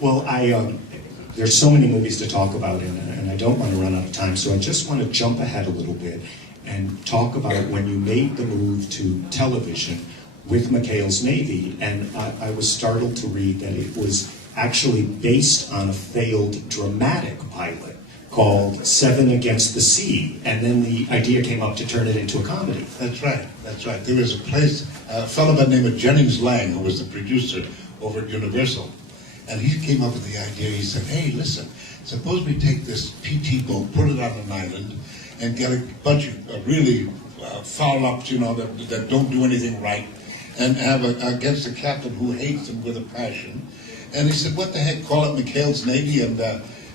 Well, there's so many movies to talk about, and I don't want to run out of time, so I just want to jump ahead a little bit and talk about when you made the move to television with McHale's Navy, and I was startled to read that it was actually based on a failed dramatic pilot called Seven Against the Sea, and then the idea came up to turn it into a comedy. That's right, that's right. There was a fellow by the name of Jennings Lang, who was the producer over at Universal, and he came up with the idea. He said, hey, listen, suppose we take this PT boat, put it on an island, and get a bunch of really foul-ups, that don't do anything right, and have against a captain who hates them with a passion. And he said, what the heck, call it McHale's Navy? And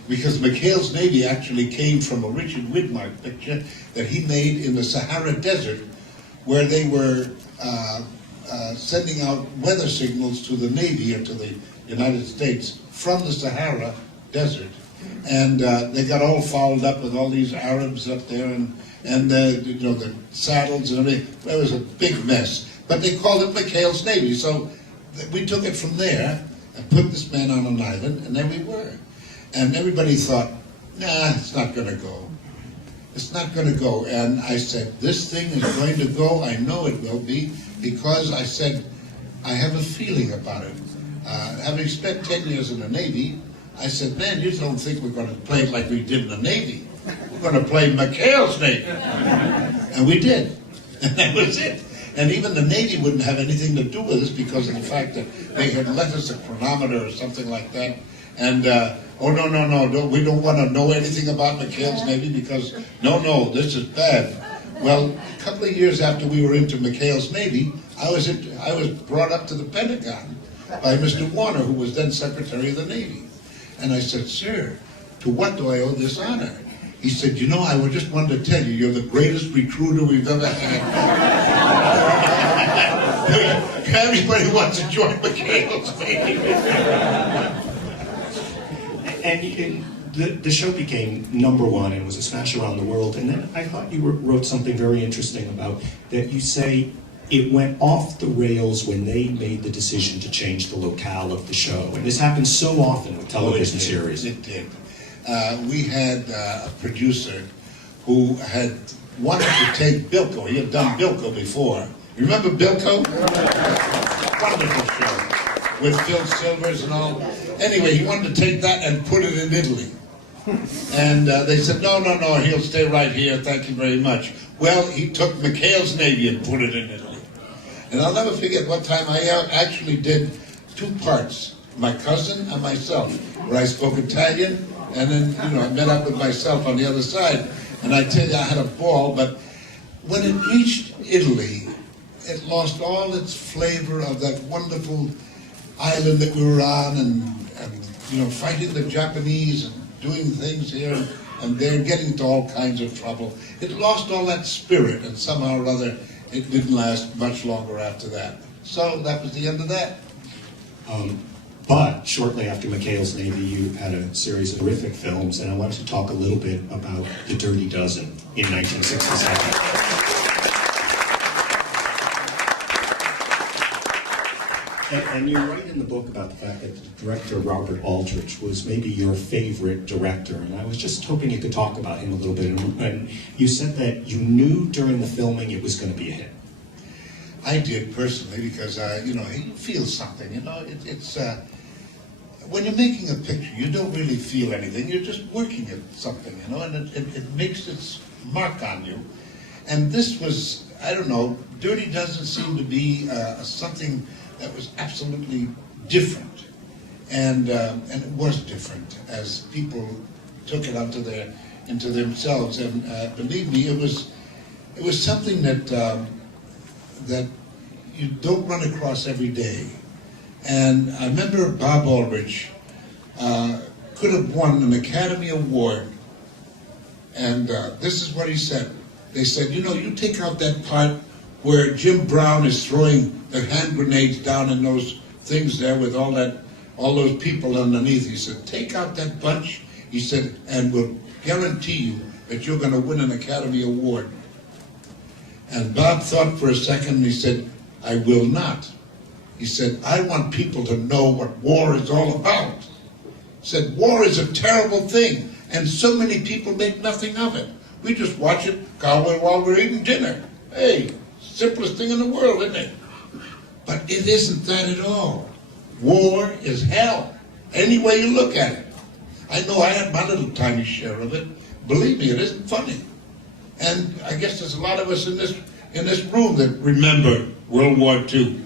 because McHale's Navy actually came from a Richard Widmark picture that he made in the Sahara Desert, where they were sending out weather signals to the Navy or to the United States from the Sahara Desert. And they got all fouled up with all these Arabs up there, and the saddles and everything. It was a big mess. But they called it McHale's Navy, so we took it from there and put this man on an island, and there we were. And everybody thought, nah, it's not going to go. It's not going to go. And I said, this thing is going to go. I know it will be, because I said, I have a feeling about it. Having spent 10 years in the Navy, I said, man, you don't think we're going to play it like we did in the Navy. We're going to play McHale's Navy. And we did. And that was it. And even the Navy wouldn't have anything to do with us because of the fact that they had lent us a chronometer or something like that. And, oh, no, we don't want to know anything about McHale's Navy because, no, this is bad. Well, a couple of years after we were into McHale's Navy, I was brought up to the Pentagon by Mr. Warner, who was then Secretary of the Navy. And I said, sir, to what do I owe this honor? He said, I just wanted to tell you, you're the greatest recruiter we've ever had. Everybody wants to join McHale's Navy. And the show became #1 and was a smash around the world. And then I thought you wrote something very interesting about that. You say it went off the rails when they made the decision to change the locale of the show. And this happens so often with television series. It did. We had a producer who had wanted to take Bilko. He had done Bilko before. You remember Bilko? Wonderful show with Phil Silvers and all. Anyway, he wanted to take that and put it in Italy. And they said, no, he'll stay right here, thank you very much. Well, he took McHale's Navy and put it in Italy. And I'll never forget what time I actually did 2 parts, my cousin and myself, where I spoke Italian, and then, I met up with myself on the other side. And I tell you, I had a ball, but when it reached Italy, it lost all its flavor of that wonderful island that we were on, and fighting the Japanese and doing things here and there, getting into all kinds of trouble. It lost all that spirit, and somehow or other, it didn't last much longer after that. So that was the end of that. But shortly after McHale's Navy, you had a series of terrific films, and I wanted to talk a little bit about The Dirty Dozen in 1967. And you write in the book about the fact that the director, Robert Aldrich, was maybe your favorite director, and I was just hoping you could talk about him a little bit. And you said that you knew during the filming it was going to be a hit. I did personally because, he feels something, it's when you're making a picture, you don't really feel anything, you're just working at something, and it makes its mark on you. And this was, Dirty Dozen seemed to be something that was absolutely different, and it was different as people took it into themselves. And believe me, it was something that you don't run across every day. And I remember Bob Aldrich could have won an Academy Award, and this is what he said. They said, you take out that part where Jim Brown is throwing the hand grenades down in those things there with all those people underneath. He said, take out that bunch, he said, and we'll guarantee you that you're going to win an Academy Award. And Bob thought for a second, and he said, I will not. He said, I want people to know what war is all about. said, war is a terrible thing, and so many people make nothing of it. We just watch it while we're eating dinner. Hey, simplest thing in the world, isn't it? But it isn't that at all. War is hell, any way you look at it. I know I had my little tiny share of it. Believe me, it isn't funny. And I guess there's a lot of us in this room that remember World War II.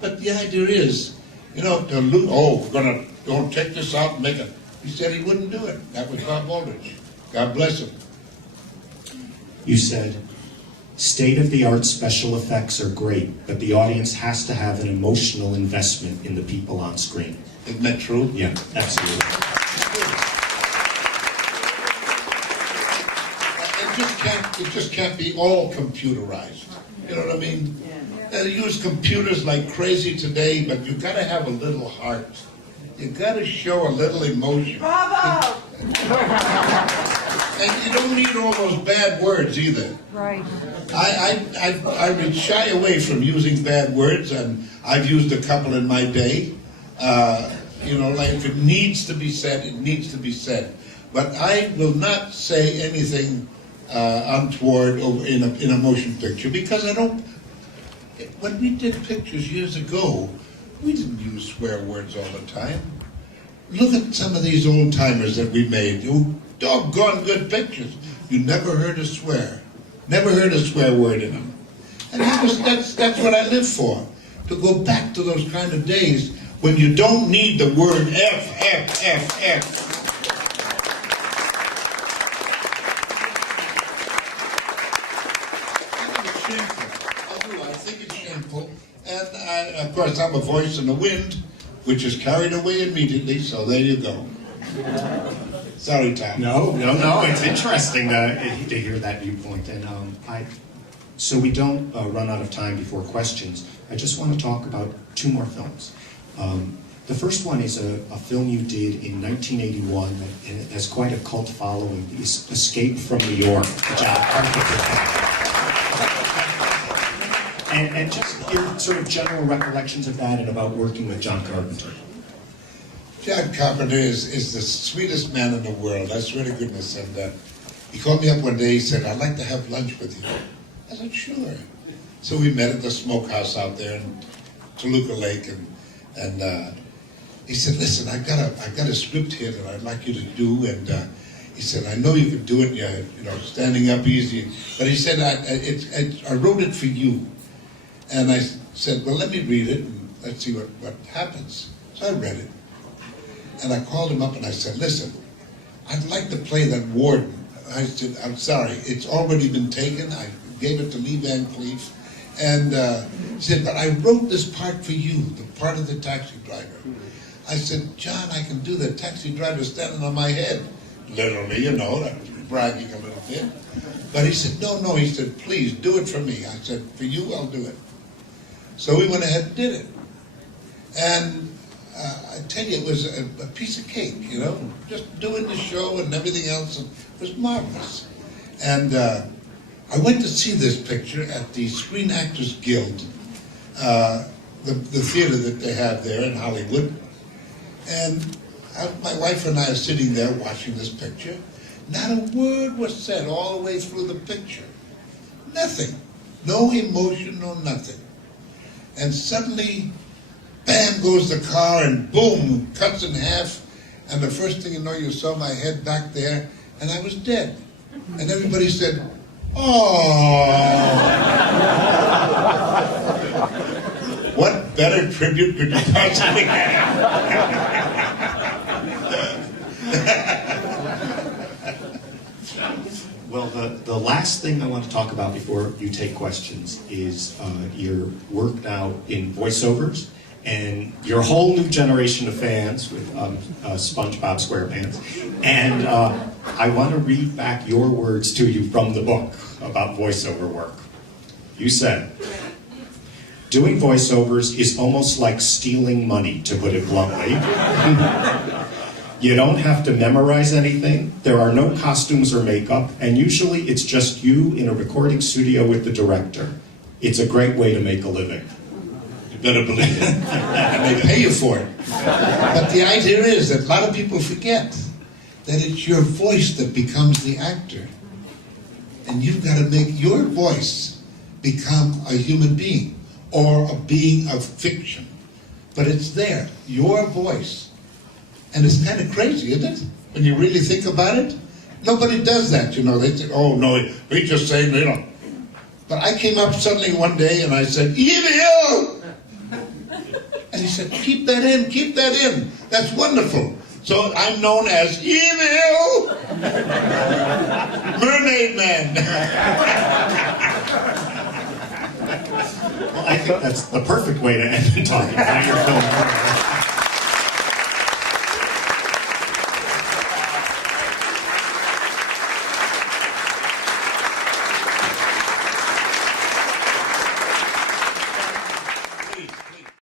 But the idea is, we're gonna take this out and make it. He said he wouldn't do it. That was Bob Aldrich. God bless him. You said, state-of-the-art special effects are great, but the audience has to have an emotional investment in the people on screen. Isn't that true? Yeah, absolutely. It just can't be all computerized. You know what I mean? They use computers like crazy today, but you got to have a little heart. You got to show a little emotion. Bravo! And you don't need all those bad words either. Right. I would shy away from using bad words, and I've used a couple in my day. Like if it needs to be said, it needs to be said. But I will not say anything untoward in a motion picture, because I don't. When we did pictures years ago, we didn't use swear words all the time. Look at some of these old timers that we made. You doggone good pictures. You never heard a swear. Never heard a swear word in them. And that's what I live for. To go back to those kind of days when you don't need the word F, F, F, F. And of course, I'm a voice in the wind, which is carried away immediately, so there you go. Sorry, Tom. No, it's interesting to hear that viewpoint. And so we don't run out of time before questions. I just want to talk about two more films. The first one is a film you did in 1981, and it has quite a cult following, Escape from New York, John Carpenter. And just your sort of general recollections of that and about working with John Carpenter. John Carpenter is the sweetest man in the world, I swear to goodness. And he called me up one day, he said, I'd like to have lunch with you. I said, sure. So we met at the smokehouse out there in Toluca Lake, and he said, listen, I've got a script here that I'd like you to do, and he said, I know you can do it, standing up easy. But he said, I wrote it for you. And I said, well, let me read it, and let's see what happens. So I read it. And I called him up and I said, listen, I'd like to play that warden. I said, I'm sorry, it's already been taken. I gave it to Lee Van Cleef. And he said, but I wrote this part for you, the part of the taxi driver. I said, John, I can do the taxi driver standing on my head. Literally, bragging a little bit. But he said, no, he said, please do it for me. I said, for you, I'll do it. So we went ahead and did it. And I tell you, it was a piece of cake, just doing the show and everything else. It was marvelous. And I went to see this picture at the Screen Actors Guild, the theater that they have there in Hollywood. And my wife and I are sitting there watching this picture. Not a word was said all the way through the picture. Nothing. No emotion, no nothing. And suddenly, bam, goes the car, and boom, cuts in half. And the first thing you know, you saw my head back there, and I was dead. And everybody said, oh. What better tribute could you possibly have? Well, the last thing I want to talk about before you take questions is your work now in voiceovers and your whole new generation of fans with SpongeBob SquarePants. And I want to read back your words to you from the book about voiceover work. You said, doing voiceovers is almost like stealing money, to put it bluntly. You don't have to memorize anything. There are no costumes or makeup, and usually it's just you in a recording studio with the director. It's a great way to make a living. You better believe it. And they pay you for it. But the idea is that a lot of people forget that it's your voice that becomes the actor. And you've got to make your voice become a human being or a being of fiction. But it's there, your voice. And it's kind of crazy, isn't it? When you really think about it. Nobody does that, you know. They say, oh, no, we just say, you know. But I came up suddenly one day and I said, evil! And he said, keep that in. That's wonderful. So I'm known as Evil Mermaid Man. Well, I think that's the perfect way to end the talk about your film.